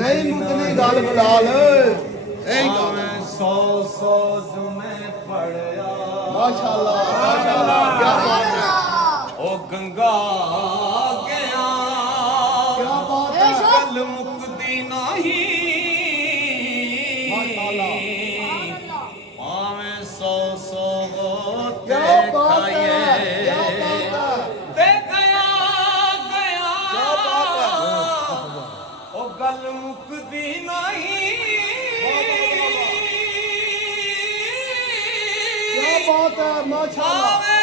नहीं मुकनी गल फिलहाल सौ सौ जुमे पढ़या माशाल्लाह क्या बात है ओ गंगा गया क्या बात है गल मुकदी नहीं माशाल्लाह पावे सौ सौ क्या बात है क्या बात है ते गया गया क्या बात है ओ गल मुकदी नहीं क्या बात है माशाल्लाह